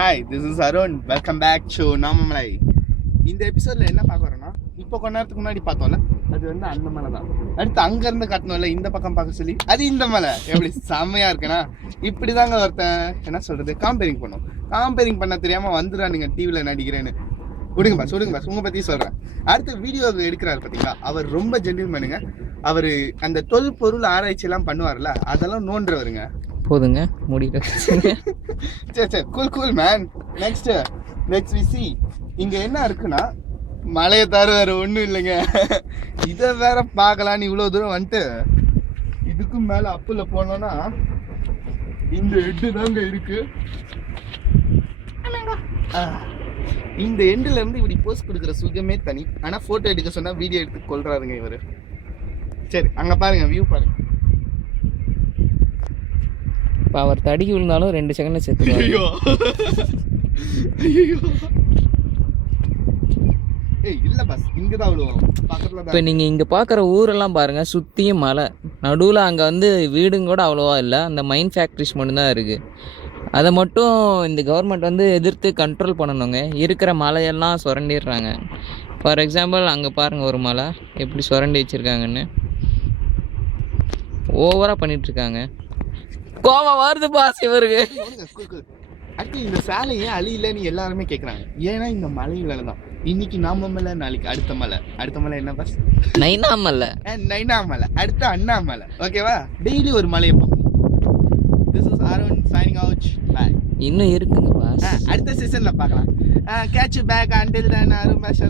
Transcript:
Hi, this is Arun. Welcome back to Namamalai. இந்த எபிசோட்ல என்ன பார்க்க வரோம்னா, இப்போ கொஞ்ச நேரத்துக்கு முன்னாடி பார்த்தோம்ல, அது வந்து அந்த மலை தான். அடுத்து அங்கேருந்து காட்டணும்ல, இந்த பக்கம் பார்க்க சொல்லி, அது இந்த மலை. எப்படி செம்மையா இருக்குன்னா, இப்படி தாங்க ஒருத்தன் என்ன சொல்றது, காம்பேரிங் பண்ணும். காம்பேரிங் பண்ண தெரியாம வந்துடுறானுங்க டிவியில் நடிக்கிறேன்னு. விடுங்க பாஸ் உங்க பத்தி சொல்றேன். அடுத்த வீடியோ எடுக்கிறாரு பாத்தீங்களா, அவர் ரொம்ப ஜென்டில்மேனுங்க. அவர் அந்த தொல்பொருள் ஆராய்ச்சி எல்லாம் பண்ணுவார்ல, அதெல்லாம் நோண்டுறவருங்க. போதுங்க முடியல. சரி cool man. Next V C. இங்க என்ன இருக்குன்னா, மலையை தவிர வேற ஒன்றும் இல்லைங்க. இதை வேற பார்க்கலான்னு இவ்வளோ தூரம் வந்துட்டு, இதுக்கும் மேலே அப்பில் போனோன்னா இந்த எட்டு தாங்க இருக்கு. இந்த எண்டுல இருந்து இப்படி போஸ்ட் கொடுக்குற சுகமே தனி. ஆனால் ஃபோட்டோ எடுக்க சொன்னா வீடியோ எடுத்து கொள்றாருங்க இவர். சரி அங்கே பாருங்க, வியூ பாருங்க. இப்போ அவர் தடிக்கு விழுந்தாலும் 2 செகண்ட்ல செத்துருவாரு. ஐயோ ஏய் இல்ல பாஸ், இங்க தான் விழுவோம், பக்கத்துல தான். இப்போ நீங்கள் இங்கே பார்க்குற ஊரெல்லாம் பாருங்கள், சுற்றியும் மலை. நடுவில் அங்கே வந்து வீடுங்க கூட அவ்வளோவா இல்லை, அந்த மைன் ஃபேக்ட்ரிஸ் மட்டும்தான் இருக்குது. அதை மட்டும் இந்த கவர்மெண்ட் வந்து எதிர்த்து கண்ட்ரோல் பண்ணணுங்க. இருக்கிற மலையெல்லாம் சுரண்டிடுறாங்க. ஃபார் எக்ஸாம்பிள் அங்கே பாருங்கள், ஒரு மலை எப்படி சுரண்டி வச்சுருக்காங்கன்னு. ஓவராக பண்ணிகிட்ருக்காங்க. கோவம் வருது பாஸ் இவருக்கு. அடுத்து இந்த சாலை ஏன் அழியிலன்னு எல்லாருமே கேட்குறாங்க. ஏன்னா இந்த மலையில தான் இன்னைக்கு நாம மலை, நாளைக்கு அடுத்த மலை என்ன பாஸ்? நைனாமலை. நைனாமலை, அடுத்து அண்ணாமலை. ஓகேவா? டெய்லி ஒரு மலையை பார்ப்போம். This is Arun signing out. Bye. இன்னும் இருக்குங்க பாஸ். அடுத்த செஷன்ல பார்க்கலாம். Catch you back until then. Arun Basha.